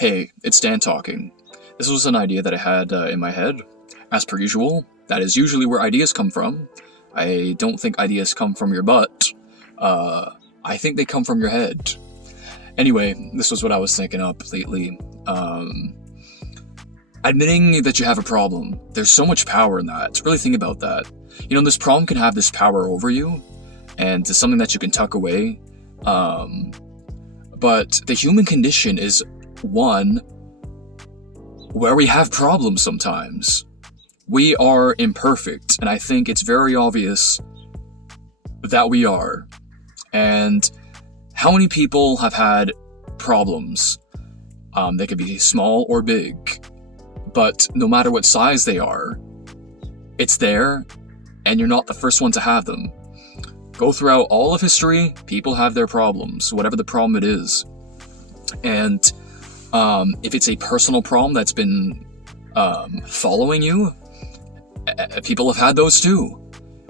Hey, it's Dan talking. This was an idea that I had in my head. As per usual, that is usually where ideas come from. I don't think ideas come from your butt. I think they come from your head. Anyway, this was what I was thinking up lately. Admitting that you have a problem. There's so much power in that. Really think about that. You know, this problem can have this power over you, and it's something that you can tuck away. But the human condition is one where we have problems sometimes. We are imperfect, and I think it's very obvious that we are. And how many people have had problems? They could be small or big, but no matter what size they are, it's there, and you're not the first one to have them. Go throughout all of history, people have their problems, whatever the problem it is. And if it's a personal problem that's been following you, people have had those too.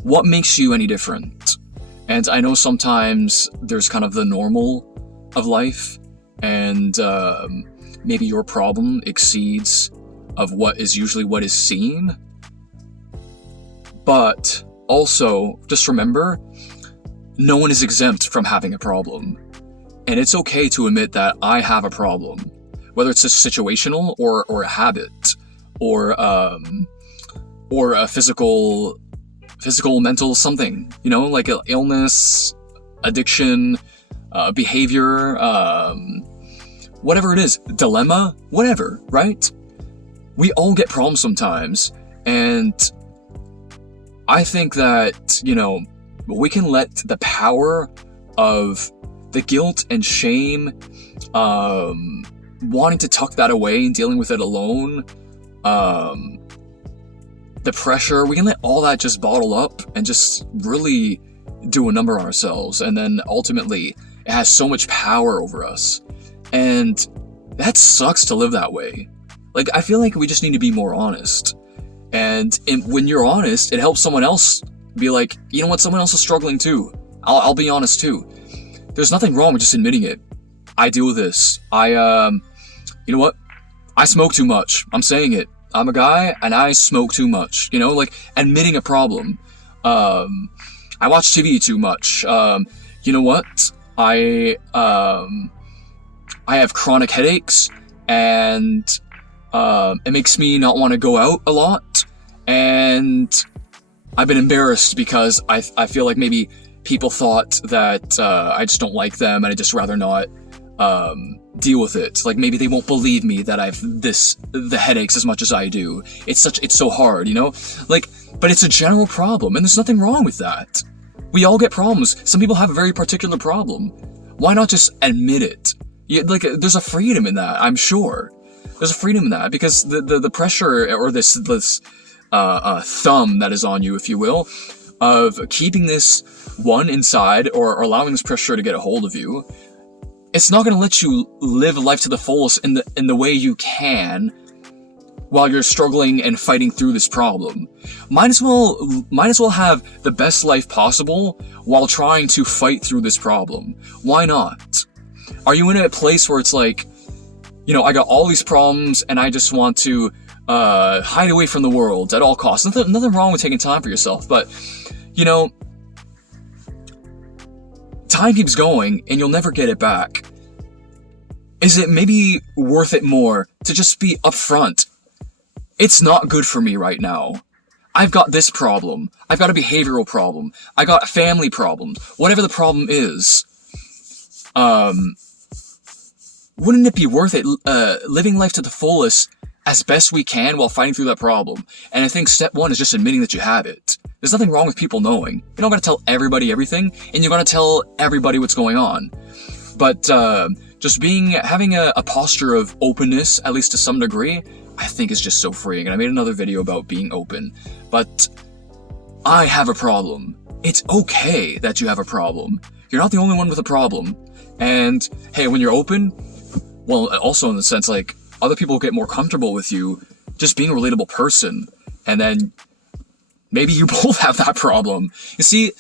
What makes you any different? And I know sometimes there's kind of the normal of life, and maybe your problem exceeds of what is usually what is seen. But also, just remember, no one is exempt from having a problem. And it's okay to admit that I have a problem. Whether it's a situational or a habit, or a physical, mental something, you know, like an illness, addiction, behavior, whatever it is, dilemma, whatever, right? We all get problems sometimes, and I think that, you know, we can let the power of the guilt and shame, wanting to tuck that away and dealing with it alone, the pressure, we can let all that just bottle up and just really do a number on ourselves. And then ultimately, it has so much power over us. And that sucks to live that way. Like, I feel like we just need to be more honest. And when you're honest, it helps someone else be like, you know what, someone else is struggling too. I'll be honest too. There's nothing wrong with just admitting it. I deal with this. You know what? I smoke too much. I'm saying it. I'm a guy and I smoke too much. You know, like admitting a problem. I watch TV too much. You know what? I have chronic headaches, and it makes me not want to go out a lot. And I've been embarrassed because I feel like maybe people thought that I just don't like them, and I'd just rather not deal with it. Like, maybe they won't believe me that I've the headaches as much as I do. It's so hard, you know? Like, but it's a general problem, and there's nothing wrong with that. We all get problems. Some people have a very particular problem. Why not just admit it? Like, there's a freedom in that, I'm sure. There's a freedom in that, because the pressure, or this thumb that is on you, if you will, of keeping this one inside, or allowing this pressure to get a hold of you, it's not going to let you live life to the fullest in the way you can while you're struggling and fighting through this problem. Might as well have the best life possible while trying to fight through this problem. Why not? Are you in a place where it's like, you know, I got all these problems and I just want to hide away from the world at all costs? Nothing wrong with taking time for yourself, but, you know, time keeps going and you'll never get it back. Is it maybe worth it more to just be upfront? It's not good for me right now. I've got this problem. I've got a behavioral problem. I got family problems. Whatever the problem is. Wouldn't it be worth it living life to the fullest as best we can while fighting through that problem? And I think step one is just admitting that you have it. There's nothing wrong with people knowing. You don't gotta tell everybody everything, and you gotta tell everybody what's going on. But just having a posture of openness, at least to some degree, I think is just so freeing. And I made another video about being open. But I have a problem. It's okay that you have a problem. You're not the only one with a problem. And hey, when you're open, well, also in the sense, like, other people get more comfortable with you just being a relatable person. And then maybe you both have that problem. You see,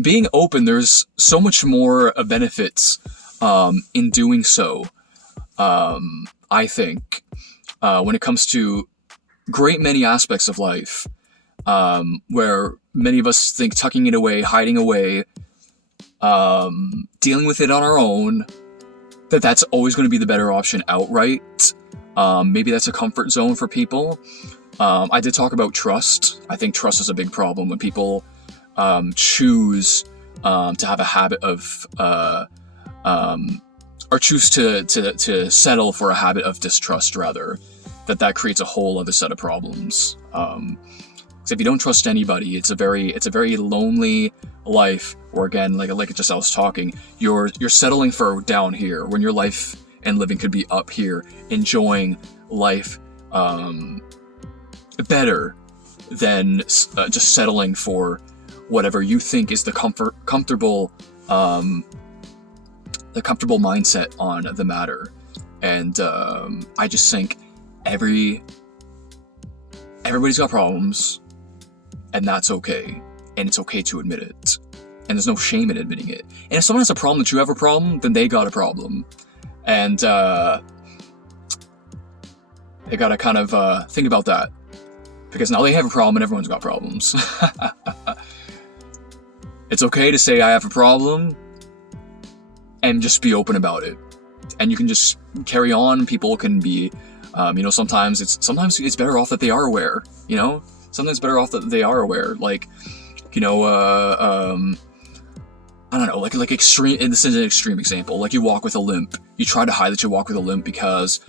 being open, there's so much more benefits in doing so. I think, when it comes to great many aspects of life, where many of us think tucking it away, hiding away, dealing with it on our own, that's always going to be the better option outright. Maybe that's a comfort zone for people. I did talk about trust. I think trust is a big problem when people choose to have a habit of, or choose to settle for a habit of distrust, rather. That creates a whole other set of problems. Because if you don't trust anybody, it's a very lonely life. Or again, like just I was talking, you're settling for down here when your life and living could be up here, enjoying life better than just settling for whatever you think is the comfortable mindset on the matter. And I just think everybody's got problems, and that's okay, and it's okay to admit it, and there's no shame in admitting it. And if someone has a problem that you have a problem, then they got a problem, and they gotta kind of think about that, because now they have a problem and everyone's got problems. It's okay to say I have a problem and just be open about it, and you can just carry on. People can be sometimes it's better off that they are aware, sometimes better off that they are aware, like, I don't know, like extreme, and this is an extreme example, like you walk with a limp, you try to hide that you walk with a limp because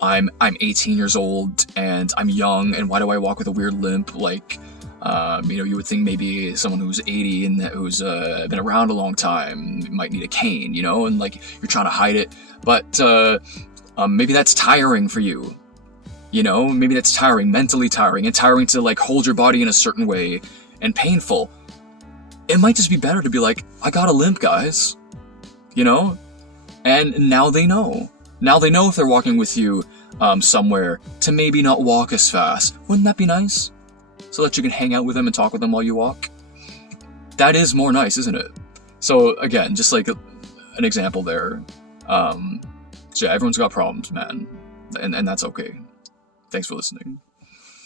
I'm 18 years old and I'm young, and why do I walk with a weird limp? Like, you would think maybe someone who's 80 and who's been around a long time might need a cane, and like you're trying to hide it, but maybe that's tiring for you, maybe that's tiring, mentally tiring, and tiring to like hold your body in a certain way and painful. It might just be better to be like, I got a limp, guys, and now they know. Now they know if they're walking with you somewhere to maybe not walk as fast. Wouldn't that be nice? So that you can hang out with them and talk with them while you walk. That is more nice, isn't it? So again, just like an example there. So yeah, everyone's got problems, man. And that's okay. Thanks for listening.